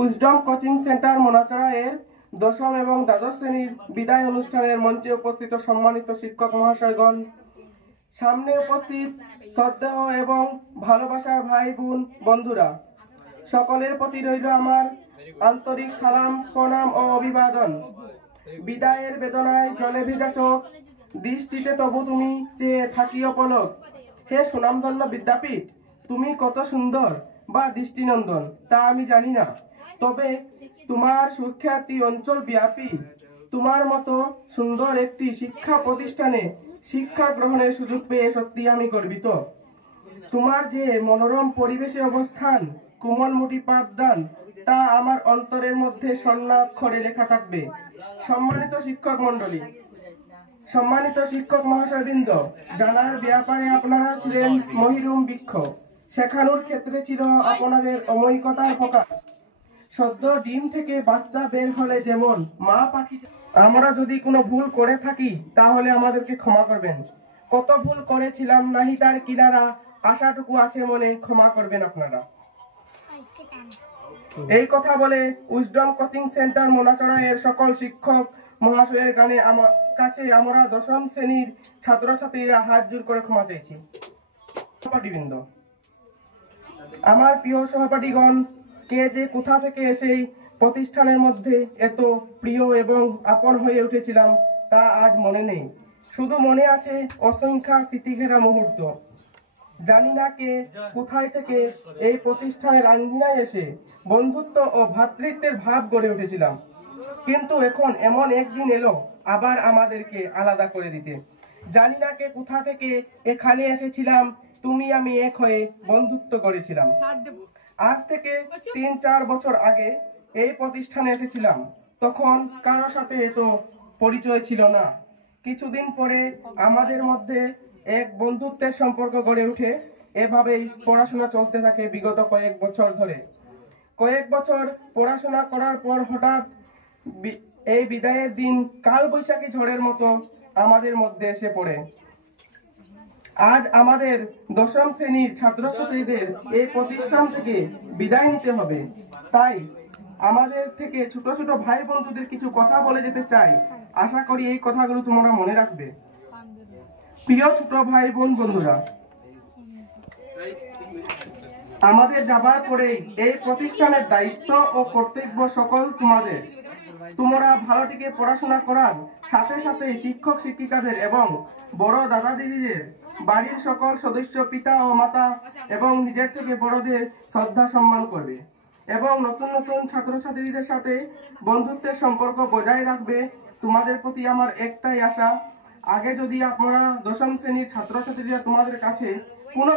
Wisdom coaching centre মোনাচড়া এর দশম এবং দ্বাদশ শ্রেণীর বিদায় অনুষ্ঠানের মঞ্চে উপস্থিত সম্মানিত শিক্ষক মহাশয়গণ, সামনে উপস্থিত শ্রদ্ধেয় এবং ভালোবাসার ভাই বোন বন্ধুরা, সকলের প্রতি রইল আমার আন্তরিক সালাম, প্রণাম ও অভিবাদন। বিদায়ের বেদনায় জলে ভেজা চোখ, দৃষ্টিতে তবু তুমি চেয়ে থাকিও পলক। হে সুনামধন্য বিদ্যাপীঠ, তুমি কত সুন্দর বা দৃষ্টিনন্দন তা আমি জানি না, তবে তোমার সুখ্যাতি অঞ্চল ব্যাপী। তোমার মতো সুন্দর একটি শিক্ষা প্রতিষ্ঠানে শিক্ষা গ্রহণের সুযোগ পেয়ে সত্যি আমি গর্বিত। তোমার যে মনোরম পরিবেশে অবস্থান, কোমলমুটি পাঠদান, তা আমার অন্তরের মধ্যে স্বর্ণাক্ষরে লেখা থাকবে। সম্মানিত শিক্ষক মণ্ডলী, সম্মানিত শিক্ষক মহাশয়বৃন্দ, জানার ব্যাপারে আপনারা ছিলেন মহিরুম বৃক্ষ, শেখানোর ক্ষেত্রে ছিল আপনাদের অমৈকতার প্রকাশ। সদ্য ডিম থেকে বাচ্চা বের হলে যেমন মা পাখি। আমরা যদি কোনো ভুল করে থাকি তাহলে আমাদেরকে ক্ষমা করবেন। কত ভুল করেছিলাম নাহি তার কিনারা, আশাটুকু আছে মনে, ক্ষমা করবেন আপনারা। এই কথা বলে উইজডম কোচিং সেন্টার মোনাচড়া এর সকল শিক্ষক মহাশয়ের গানে আমার কাছে আমরা দশম শ্রেণীর ছাত্রছাত্রীরা হাত জোর করে ক্ষমা চাইছি। সহপাঠীবৃন্দ, আমার প্রিয় সহপাঠীগণ, কে যে কোথা থেকে এসে প্রতিষ্ঠানের মধ্যে এত প্রিয় এবং আপন হয়ে উঠেছিলাম তা আজ মনে নেই। শুধু মনে আছে অসংখ্য স্মৃতিঘেরা মুহূর্ত। জানি না কে কোথায় থেকে এই প্রতিষ্ঠানের আঙ্গিনায় এসে বন্ধুত্ব ও ভ্রাতৃত্বের ভাব গড়ে উঠেছিলাম, কিন্তু এখন এমন একদিন এলো আবার আমাদেরকে আলাদা করে দিতে। জানি না কে কোথা থেকে এখানে এসেছিলাম, তুমি আমি এক হয়ে বন্ধুত্ব করেছিলাম। আজ থেকে ৩-৪ বছর আগে এই প্রতিষ্ঠানে এসেছিলাম, তখন কারো সাথে এত পরিচয় ছিল না। কিছুদিন পরে আমাদের মধ্যে এক বন্ধুত্বের সম্পর্ক গড়ে ওঠে। এভাবেই পড়াশোনা চলতে থাকে বিগত কয়েক বছর ধরে। কয়েক বছর পড়াশোনা করার পর হঠাৎ এই বিদায়ের দিন কাল বৈশাখী ঝড়ের মতো আমাদের মধ্যে এসে পড়ে। আজ আমাদের দশম শ্রেণীর ছাত্রছাত্রীদের এই প্রতিষ্ঠান থেকে বিদায় নিতে হবে। তাই আমাদের থেকে ছোট ছোট ভাই বন্ধুদের কিছু কথা বলে যেতে চাই। আশা করি এই কথাগুলো তোমরা মনে রাখবে। প্রিয় ছোট ভাই বোন বন্ধুরা, আমাদের যাবার পরে এই প্রতিষ্ঠানের দায়িত্ব ও কর্তব্য সকল তোমাদের। তোমরা ভালোটিকে পড়াশোনা করার সাথে সাথে শিক্ষক শিক্ষিকাদের এবং বড় দাদা দিদিদের, বাড়ির সকল সদস্য, পিতা ও মাতা এবং নিজের থেকে বড়দের শ্রদ্ধা সম্মান করবে এবং নতুন নতুন ছাত্রছাত্রীদের সাথে বন্ধুত্বের সম্পর্ক বজায় রাখবে। তোমাদের প্রতি আমার একটাই আশা, আগে যদি আপনারা দশম শ্রেণীর ছাত্রছাত্রীরা তোমাদের কাছে কোনো